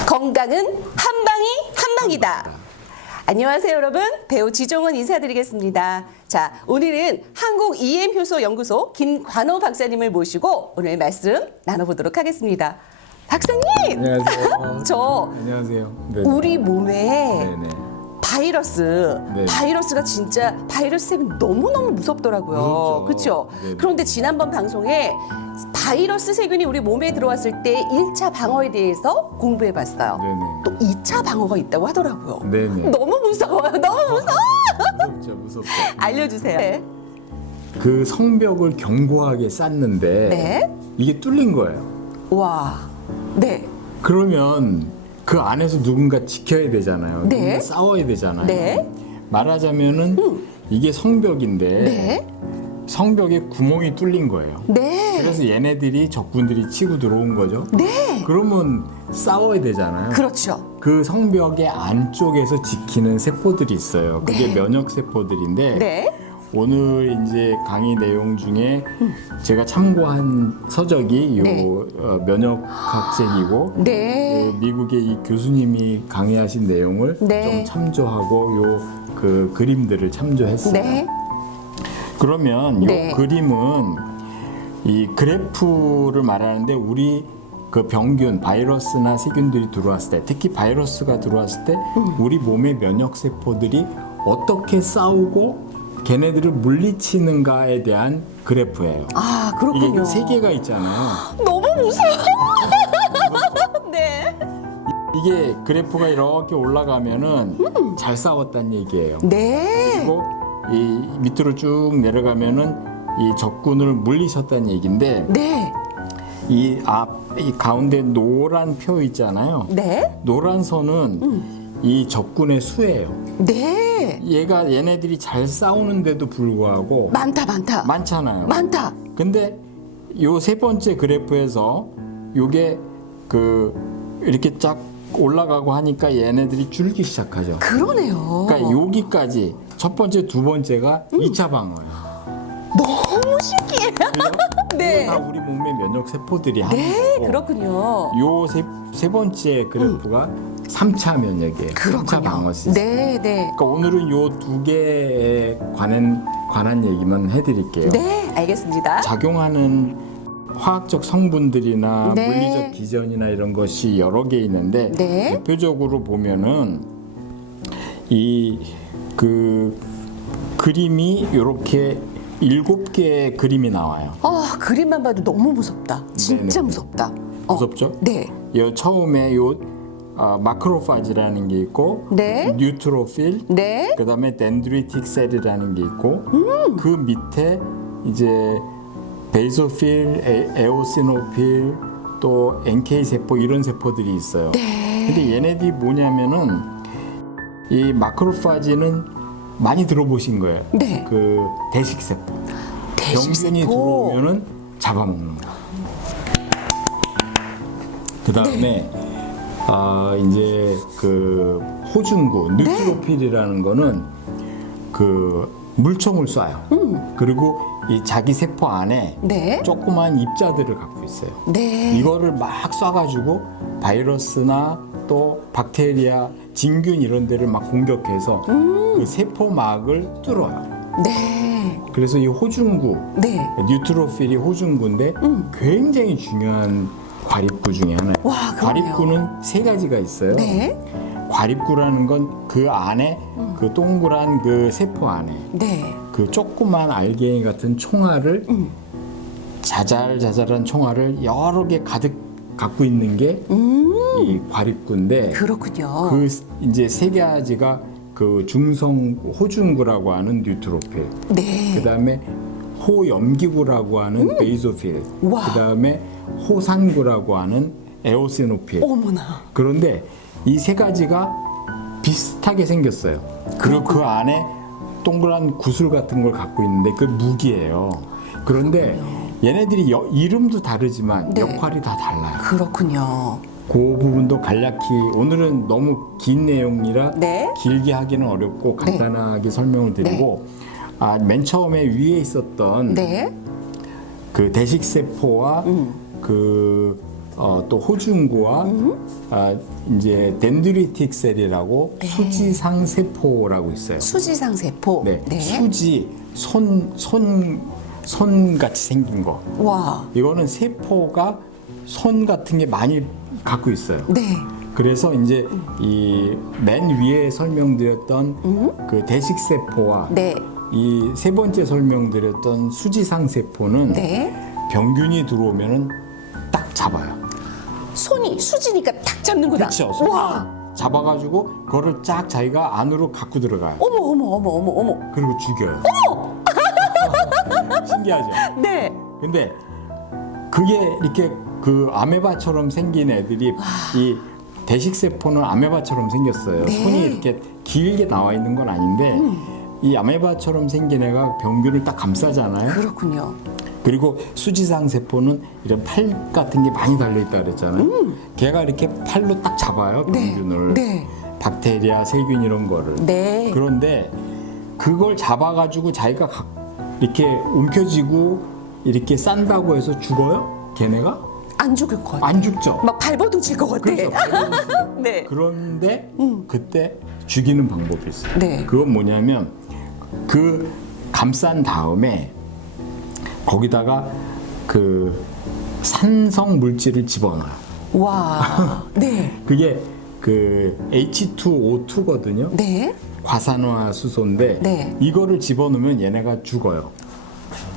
건강은 한방이 한방이다. 안녕하세요 여러분, 배우 지종은 인사드리겠습니다. 자, 오늘은 한국 EM 효소 연구소 김관호 박사님을 모시고 오늘 말씀 나눠보도록 하겠습니다. 박사님! 안녕하세요. 저 안녕하세요. 네. 우리 몸에 네네. 바이러스가 진짜 바이러스 세균 너무너무 무섭더라고요. 무섭죠. 그렇죠? 네네. 그런데 지난번 방송에 바이러스 세균이 우리 몸에 들어왔을 때 1차 방어에 대해서 공부해 봤어요. 네네. 또 2차 방어가 있다고 하더라고요. 네네. 너무 무서워요. 너무 무서워. 무섭죠. 알려주세요. 네. 그 성벽을 견고하게 쌓는데 네. 이게 뚫린 거예요. 와. 네. 그러면 그 안에서 누군가 지켜야 되잖아요. 네. 누군가 싸워야 되잖아요. 네. 말하자면은 이게 성벽인데 네. 성벽에 구멍이 뚫린 거예요. 네. 그래서 얘네들이 적군들이 치고 들어온 거죠. 네. 그러면 싸워야 되잖아요. 그렇죠. 그 성벽의 안쪽에서 지키는 세포들이 있어요. 그게 네. 면역 세포들인데 네. 오늘 이제 강의 내용 중에 제가 참고한 서적이 요 네. 면역학책이고 네. 그 미국의 이 교수님이 강의하신 내용을 네. 좀 참조하고 요 그 그림들을 참조했어요. 네. 그러면 요 네. 그림은 이 그래프를 말하는데 우리 그 병균 바이러스나 세균들이 들어왔을 때 특히 바이러스가 들어왔을 때 우리 몸의 면역 세포들이 어떻게 싸우고 걔네들을 물리치는가에 대한 그래프예요. 아, 이게 그렇군요. 세 개가 있잖아요. 너무 무서워. 네. 이게 그래프가 이렇게 올라가면은 잘 싸웠다는 얘기예요. 네. 그리고 이 밑으로 쭉 내려가면은 이 적군을 물리쳤다는 얘기인데 네. 이 가운데 노란 표 있잖아요. 네. 노란 선은 이 적군의 수예요. 네. 얘네들이 잘 싸우는데도 불구하고 많다, 많다. 많잖아요. 많다. 근데 요 세 번째 그래프에서 요게 이렇게 쫙 올라가고 하니까 얘네들이 줄기 시작하죠. 그러네요. 그러니까 여기까지 첫 번째, 두 번째가 2차 방어예요. 너무 신기해요. 네. 다 우리 몸의 면역 세포들이 하는 네, 거고. 그렇군요. 요 세 번째 그래프가 3차 면역이에요. 3차 방어 시스템. 네, 네. 그러니까 오늘은 요 두 개에 관한 얘기만 해드릴게요. 네, 알겠습니다. 작용하는 화학적 성분들이나 네. 물리적 기전이나 이런 것이 여러 개 있는데 네. 대표적으로 보면은 이 그림이 이렇게 7개의 그림이 나와요. 그림만 봐도 너무 무섭다. 진짜 네네. 무섭다. 무섭죠? 네. 처음에 마크로파지라는 게 있고 네. 뉴트로필, 네. 그다음에 덴드리틱 셀이라는 게 있고 그 밑에 이제 베이소필, 에오시노필, 또 NK 세포 이런 세포들이 있어요. 네. 근데 얘네들이 뭐냐면은 이 마크로파지는 많이 들어보신 거예요. 네. 그 대식 세포. 대식 병균이 세포. 들어오면은 잡아먹는 거. 그다음에 이제 그 호중구 뉴트로필이라는 거는 그 물총을 쏴요. 그리고 이 자기 세포 안에 네. 조그만 입자들을 갖고 있어요. 네. 이거를 막 쏴가지고 바이러스나 또 박테리아, 진균 이런 데를 막 공격해서 그 세포막을 뚫어요. 네. 그래서 이 호중구, 네. 뉴트로필이 호중구인데 굉장히 중요한 과립구 중에 하나예요. 와, 그러네요. 과립구는 세 가지가 있어요. 네. 과립구라는 건 그 안에 그 동그란 그 세포 안에 네. 그 조그만 알갱이 같은 총알을 자잘자잘한 총알을 여러 개 가득 갖고 있는 게 이 과립구인데 그렇군요. 그 이제 세 가지가 그 중성 호중구라고 하는 뉴트로필, 네. 그다음에 호염기구라고 하는 베이소필, 와. 그다음에 호산구라고 하는 에오시노필. 어머나. 그런데 이 세 가지가 비슷하게 생겼어요. 그리고 그 안에 동그란 구슬 같은 걸 갖고 있는데 그 무기예요. 그런데 얘네들이 이름도 다르지만 네. 역할이 다 달라요. 그렇군요. 그 부분도 간략히 오늘은 너무 긴 내용이라 네. 길게 하기는 어렵고 간단하게 설명을 드리고 맨 처음에 위에 있었던 네. 그 대식 세포와 그 또 호중구와 이제 덴드리틱 셀이라고 네. 수지상 세포라고 있어요. 수지상 세포. 네, 수지 손 같이 생긴 거. 와. 이거는 세포가 손 같은 게 많이 갖고 있어요. 네. 그래서 이제 이 맨 위에 설명드렸던 그 대식 세포와 네. 이 세 번째 설명드렸던 수지상 세포는 네. 병균이 들어오면은 딱 잡아요. 손이 수지니까 탁 잡는구나. 그렇죠. 와. 잡아가지고 그거를 쫙 자기가 안으로 갖고 들어가요. 어머. 그리고 죽여요. 신기하죠. 네. 근데 그게 이렇게 그 아메바처럼 생긴 애들이 이 대식 세포는 아메바처럼 생겼어요. 네. 손이 이렇게 길게 나와 있는 건 아닌데 이 아메바처럼 생긴 애가 병균을 딱 감싸잖아요. 그렇군요. 그리고 수지상 세포는 이런 팔 같은 게 많이 달려 있다 그랬잖아요. 걔가 이렇게 팔로 딱 잡아요, 병균을. 네. 박테리아, 세균 이런 거를. 네. 그런데 그걸 잡아가지고 자기가 이렇게 움켜쥐고 이렇게 싼다고 해서 죽어요? 걔네가? 안 죽을 것 같아. 안 죽죠. 막 발버둥 칠 것 같아. 그렇죠. 네. 그런데 그때 죽이는 방법이 있어요. 네. 그건 뭐냐면 그 감싼 다음에 거기다가 그 산성 물질을 집어넣어요. 와. 네. 그게 그 H2O2거든요. 네. 과산화수소인데 네. 이거를 집어넣으면 얘네가 죽어요.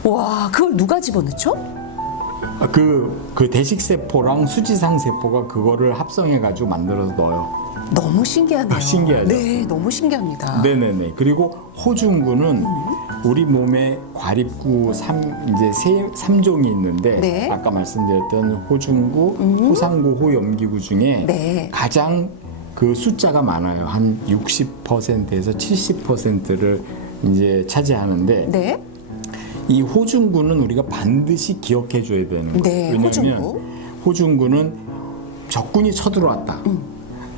와, 그걸 누가 집어넣죠? 그 대식 세포랑 수지상 세포가 그거를 합성해 가지고 만들어서 넣어요. 너무 신기하네요. 신기하죠? 네, 너무 신기합니다. 네네네. 그리고 호중구는 우리 몸에 과립구 이제 3종이 있는데 네. 아까 말씀드렸던 호중구, 호상구, 호염기구 중에 네. 가장 그 숫자가 많아요. 한 60%에서 70%를 이제 차지하는데 네. 이 호중구는 우리가 반드시 기억해 줘야 되는 거예요. 네, 왜냐하면 호중구. 호중구는 적군이 쳐들어왔다.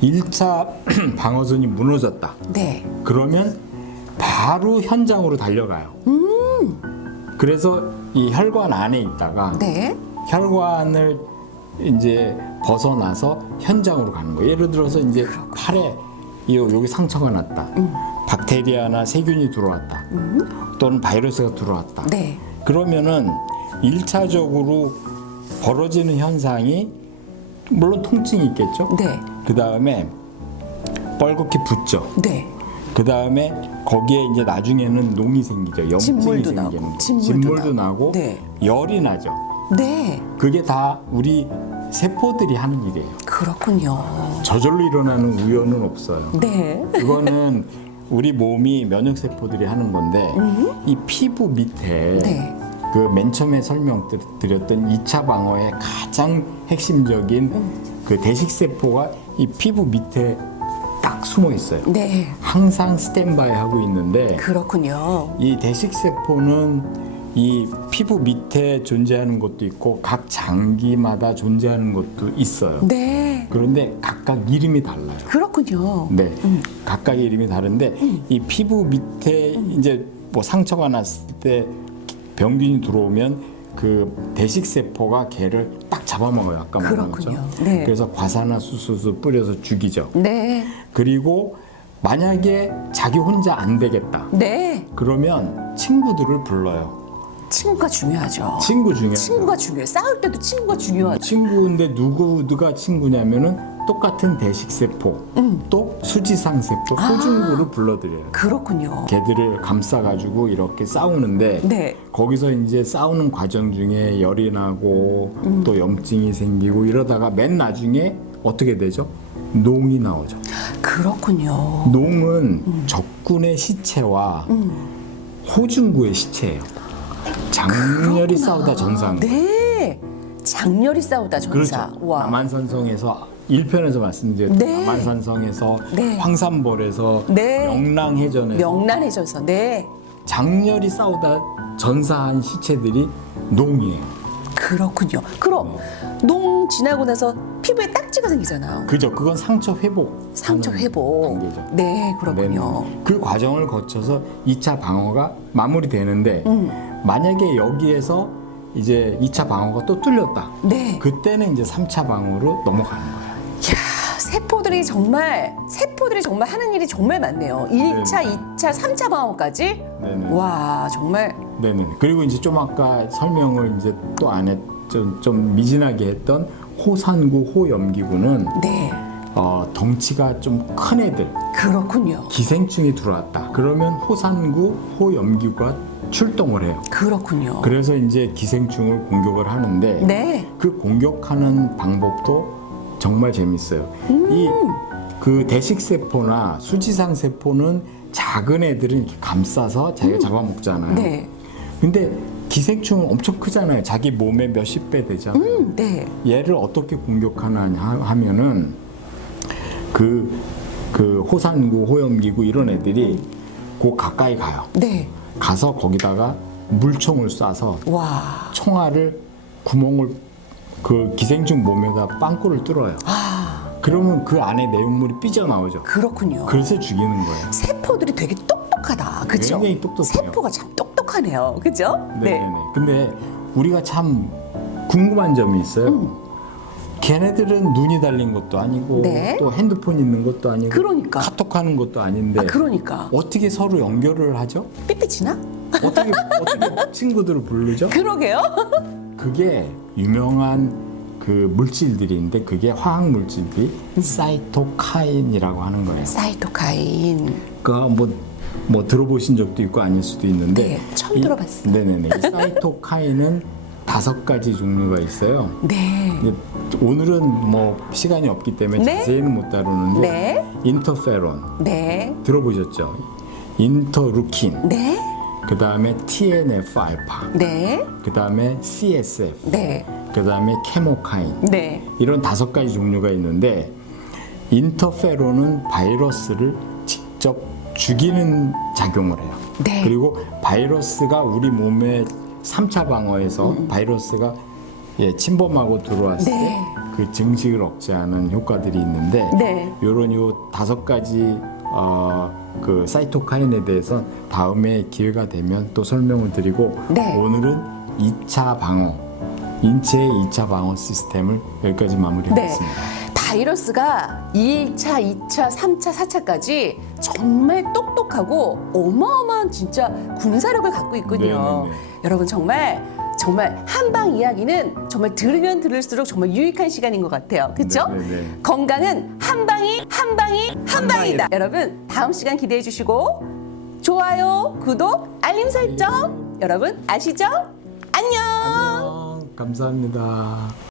1차 방어선이 무너졌다. 네. 그러면 바로 현장으로 달려가요. 그래서 이 혈관 안에 있다가 네. 혈관을 이제 벗어나서 현장으로 가는 거예요. 예를 들어서 이제 팔에 여기 상처가 났다. 박테리아나 세균이 들어왔다. 또는 바이러스가 들어왔다. 네. 그러면은 1차적으로 벌어지는 현상이 물론 통증이 있겠죠. 네. 그 다음에 뻘겋게 붓죠. 네. 그 다음에 거기에 이제 나중에는 농이 생기죠. 염증이 진물도 생기는 나고, 거죠. 진물도 진물도 나고. 나고 네. 열이 나죠. 네. 그게 다 우리 세포들이 하는 일이에요. 그렇군요. 저절로 일어나는 우연은 없어요. 네. 그거는 우리 몸이 면역 세포들이 하는 건데 이 피부 밑에 네. 그 맨 처음에 설명드렸던 2차 방어의 가장 핵심적인 그 대식 세포가 이 피부 밑에 딱 숨어 있어요. 네. 항상 스탠바이 하고 있는데 그렇군요. 이 대식 세포는 이 피부 밑에 존재하는 것도 있고 각 장기마다 존재하는 것도 있어요. 네. 그런데 각각 이름이 달라요. 그렇군요. 네, 각각의 이름이 다른데 이 피부 밑에 이제 뭐 상처가 났을 때 병균이 들어오면 그 대식 세포가 걔를 딱 잡아먹어요. 아까 말한 그렇군요. 것처럼. 네. 그래서 과산화수소를 뿌려서 죽이죠. 네. 그리고 만약에 자기 혼자 안 되겠다. 네. 그러면 친구들을 불러요. 친구가 중요하죠. 친구 중에 친구가 중요해요. 싸울 때도 친구가 중요하죠. 친구인데 누가 친구냐면은 똑같은 대식 세포, 또 수지상 세포, 호중구를 불러들여요. 그렇군요. 걔들을 감싸가지고 이렇게 싸우는데 네. 거기서 이제 싸우는 과정 중에 열이 나고 또 염증이 생기고 이러다가 맨 나중에 어떻게 되죠? 농이 나오죠. 그렇군요. 농은 적군의 시체와 호중구의 시체예요. 장렬히 싸우다 전사한 거예요. 네. 장렬히 싸우다 전사. 그렇죠. 와. 남한산성에서 1편에서 말씀드렸던 네. 남한산성에서 네. 황산벌에서 네. 명랑해전에서 명란해져서. 네. 장렬히 싸우다 전사한 시체들이 농이에요. 그렇군요. 그럼 농 지나고 나서 피부에 딱지가 생기잖아요. 그죠? 그건 상처 회복. 상처 회복. 단계죠. 네, 그렇군요. 네. 그 과정을 거쳐서 2차 방어가 마무리되는데 만약에 여기에서 이제 2차 방어가 또 뚫렸다. 네. 그때는 이제 3차 방어로 넘어가는 거예요. 이야, 세포들이 정말 하는 일이 정말 많네요. 1차, 2차, 3차 방어까지. 네네. 와, 정말. 네네. 그리고 이제 좀 아까 설명을 이제 또 안 했, 좀 미진하게 했던 호산구, 호염기구는 네. 덩치가 좀 큰 애들, 그렇군요. 기생충이 들어왔다. 그러면 호산구, 호염기구가 출동을 해요. 그렇군요. 그래서 이제 기생충을 공격을 하는데 네. 그 공격하는 방법도 정말 재밌어요. 이 그 대식 세포나 수지상 세포는 작은 애들은 이렇게 감싸서 자기가 잡아먹잖아요. 네. 근데 기생충은 엄청 크잖아요. 자기 몸의 몇십 배 되잖아요. 네. 얘를 어떻게 공격하냐 하면은 그 호산구, 호염기구 이런 애들이 그 가까이 가요. 네. 가서 거기다가 물총을 쏴서 와. 총알을 구멍을 그 기생충 몸에다 빵꾸를 뚫어요. 그러면 그 안에 내용물이 삐져나오죠. 그렇군요. 그래서 죽이는 거예요. 세포들이 되게 똑똑하다. 그죠? 굉장히 똑똑해요. 세포가 참 똑똑하네요. 그죠? 네네네. 근데 우리가 참 궁금한 점이 있어요. 걔네들은 눈이 달린 것도 아니고 네. 또 핸드폰 있는 것도 아니고 그러니까. 카톡하는 것도 아닌데 그러니까. 어떻게 서로 연결을 하죠? 삐삐치나? 어떻게 친구들을 부르죠? 그러게요. 그게 유명한 그 물질들인데 그게 화학 물질이 사이토카인이라고 하는 거예요. 사이토카인. 그러니까 뭐 들어보신 적도 있고 아닐 수도 있는데 네, 처음 들어봤어요. 네네네. 이 사이토카인은 5가지 종류가 있어요. 네. 근데 오늘은 뭐 시간이 없기 때문에 네. 자세히는 못 다루는데 네. 인터페론 네. 들어보셨죠? 인터루킨, 네. 그 다음에 TNF 알파, 네. 그 다음에 CSF, 네. 그 다음에 케모카인 네. 이런 5가지 종류가 있는데 인터페론은 바이러스를 직접 죽이는 작용을 해요. 네. 그리고 바이러스가 우리 몸에 3차 방어에서 바이러스가 침범하고 들어왔을 네. 때 그 증식을 억제하는 효과들이 있는데 네. 요런 요 5가지 그 사이토카인에 대해서 다음에 기회가 되면 또 설명을 드리고 네. 오늘은 2차 방어 인체의 2차 방어 시스템을 여기까지 네. 마무리하겠습니다. 바이러스가 1차, 2차, 3차, 4차까지 정말 똑똑하고 어마어마한 진짜 군사력을 갖고 있군요. 네네네. 여러분 정말 한방 이야기는 정말 들으면 들을수록 정말 유익한 시간인 것 같아요. 그렇죠? 네네네. 건강은 한방이다. 여러분 다음 시간 기대해 주시고 좋아요, 구독, 알림 설정 여러분 아시죠? 안녕. 감사합니다.